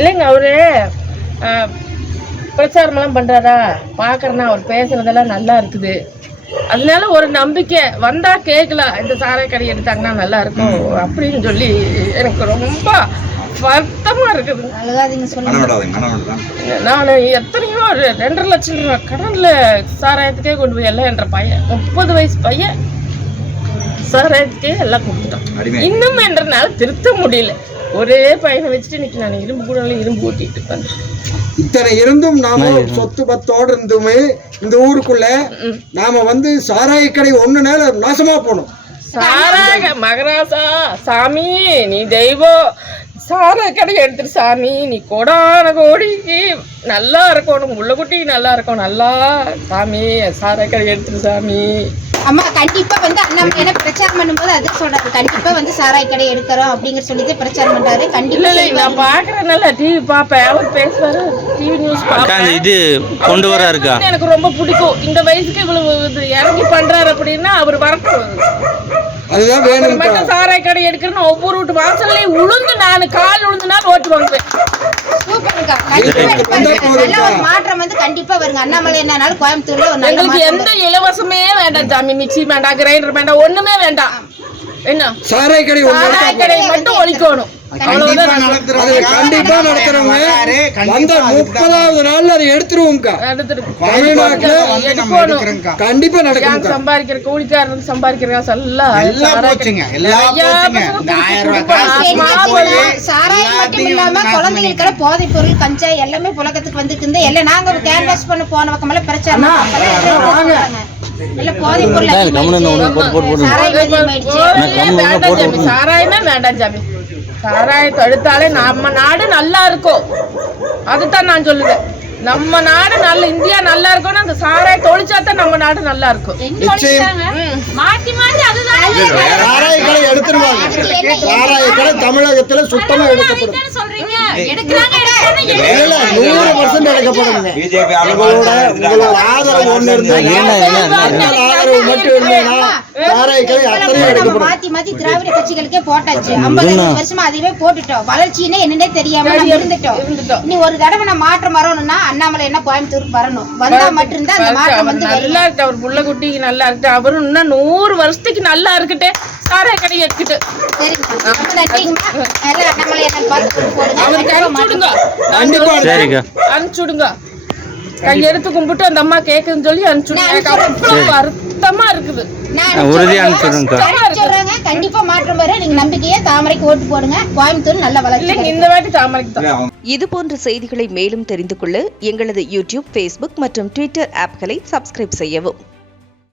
இல்லைங்க அவரு பிரச்சாரமெல்லாம் பண்றாரா பாக்குறேன்னா அவர் பேசுறதெல்லாம் நல்லா இருக்குது. அதனால ஒரு நம்பிக்கை வந்தா கேட்கலாம், இந்த சாராய கடை எடுத்தாங்கன்னா நல்லா இருக்கும் அப்படின்னு சொல்லி எனக்கு ரொம்ப வருத்தமா இருக்குது. நான் எத்தனையோ 2.5 லட்சம் ரூபாய் கடன்ல சாராயத்துக்கே கொண்டு போய் எல்லாம் என்ற பையன் 30 வயசு பையன் சாராயத்துக்கே எல்லாம் கொடுத்துட்டான். இன்னும் என்றனால திருத்த முடியல. ஒரே பையனை வச்சுட்டு இன்னைக்கு நான் இரும்பு கூட இரும்பு ஊட்டிட்டு இருப்பேன். இத்தனை இருந்தும் நாம சொத்து பத்தோடு இருந்துமே இந்த ஊருக்குள்ள நாம வந்து சாராய கடை ஒண்ணு நேர நாசமா போனோம். சாராய மகராசா சாமி நீ தெய்வம், சாராய கடை எடுத்துரு சாமி, நீ கோடான கோடிக்கு நல்லா இருக்கணும், முள்ளக்குட்டி நல்லா இருக்கும், நல்லா சாமி சாராய கடை எடுத்துரு சாமி. அம்மா கண்டிப்பா வந்து அண்ணாமலை பிரச்சாரம் பண்ணும்போது அது சொல்றாரு, கண்டிப்பா வந்து சாராய கடை எடுக்கிறோம் அப்படிங்கிற சொல்லிட்டு பிரச்சாரம் பண்றாரு. கண்டிப்பா நான் பாக்குறேன்னால டிவி பாப்பேன், அவர் பேசுவாரு, டிவி நியூஸ் பாப்பேன். இது கொண்டு வர இருக்கா எனக்கு ரொம்ப பிடிக்கும். இந்த வயசுக்கு இவ்வளவு இறங்கி பண்றாரு அப்படின்னா அவர் வரட்டும். அதுதான் வேணும். மட்டும் சாராய கடை எடுக்கிறேன்னு ஒவ்வொரு வீட்டு வாசல்லையும் உளுந்து நான் கால் உளுந்துனாலும் ஓட்டு வாங்குவேன். மாற்றம் வந்து கண்டிப்பா வருங்க. அண்ணாமலை என்னன்னாலும் கோயம்புத்தூர்ல எங்களுக்கு எந்த இலவசமே வேண்டாம் சாமி, மிக்சி வேண்டாம், கிரைண்டர் வேண்டாம், ஒண்ணுமே வேண்டாம். என்ன சாராய கடை மட்டும் ஒழிக்கணும். கண்டிப்பா நடத்துறவங்க வந்த 30வது நாள்ல அதை எடுத்துருவோம்க்கா. தமிழ்நாட்டுல கண்டிப்பா நடக்கும். சம்பாதிக்கிற கூலிக்காரனுக்கு சம்பாதிக்கிற காசு சாராயம் மட்டும் இல்லாம குழந்தைகளுக்கு போதைப் பொருள் கஞ்சா எல்லாமே புழக்கத்துக்கு வந்துட்டு எல்லாம் நாங்க கேன்வாஸ் பண்ண போன பக்கமெல்லாம் பிரச்சனை சாராயமே வேண்டாம் சாமி. சாராயத்தை எடுத்தாலே நம்ம நாடு நல்லா இருக்கும். அதுதான் நான் சொல்லுவேன். நம்ம நாடு நல்ல இந்தியா நல்லா இருக்கும்னா அந்த சாராயத்தை ஒழிச்சாதான் நம்ம நாடு நல்லா இருக்கும். மாத்தி மாத்தி அதுதான் சாராய கடை எடுத்துருவாங்க. சாராய கடை தமிழகத்துல சுத்தமா எடுக்கப்படும். சொல்றீங்க 100% எடுக்கப்படுங்க. உங்களோட ஆதரவு ஒண்ணு இருந்தா ஆதரவு மட்டும் இல்லைன்னா சாராய கடை அத்தனை எடுக்கப்படும். மாத்தி மாத்தி திராவிட கட்சிகளுக்கே போட்டாச்சு. 50 வருஷமா அதுவே போட்டுட்டோம். வளர்ச்சின்னு என்னன்னே தெரியாம நம்ம இருந்துட்டோம். இனி ஒரு தடவை நான் மாற்றம் வரணும்னா அண்ணாமலை என்ன கோயம்புத்தூருக்கு வரணும். வந்தா மட்டும்தான் அந்த மாற்றம் வந்து நல்லா இருக்கு. அவர் புள்ள குட்டிக்கு நல்லா இருக்கு. அவரும் இன்னும் 100 வருஷத்துக்கு நல்லா இருக்கட்டே சாராய கடை எடுத்துட்டு அனுப்பிச்சுடுங்க. கையெடுத்து கும்பிட்டு அந்த அம்மா கேக்குதுன்னு சொல்லி அனுப்பிச்சுடுங்க. வருத்தமா இருக்குது. கண்டிப்பா மாற்றம் வர நீங்க நம்பிக்கையா தாமரைக்கு ஓட்டு போடுங்க. கோயம்புத்தூர் நல்ல வளர்ச்சி. இந்த வாட்டி தாமரைக்கு தான். இது போன்ற செய்திகளை மேலும் தெரிந்து கொள்ள எங்களது யூடியூப், Facebook மற்றும் Twitter ஆப்களை சப்ஸ்கிரைப் செய்யவும்.